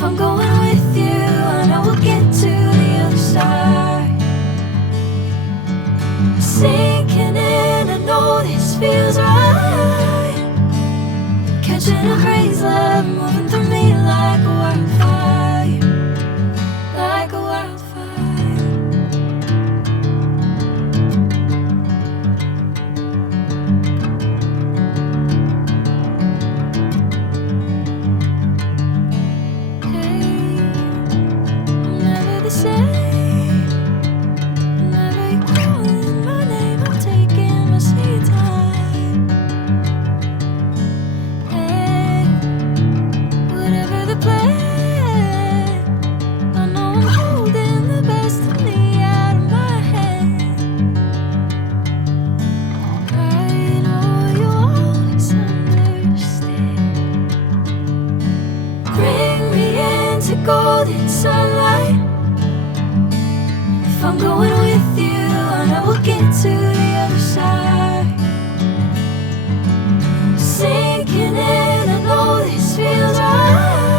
If I'm going with you, I know we'll get to the other side. Sinking in, I know this feels right. Catching a crazy love, moving through me like a wildfire, like a wildfire. Hey, I'm never the same. Whenever you're calling my name, I'm taking my sweet time. Hey, whatever the plan, I know I'm holding the best of me out of my hand. I know you always understand. Bring me into golden sunlight. If I'm going with you, I know we'll get to the other side. Sinking in, I know this feels right.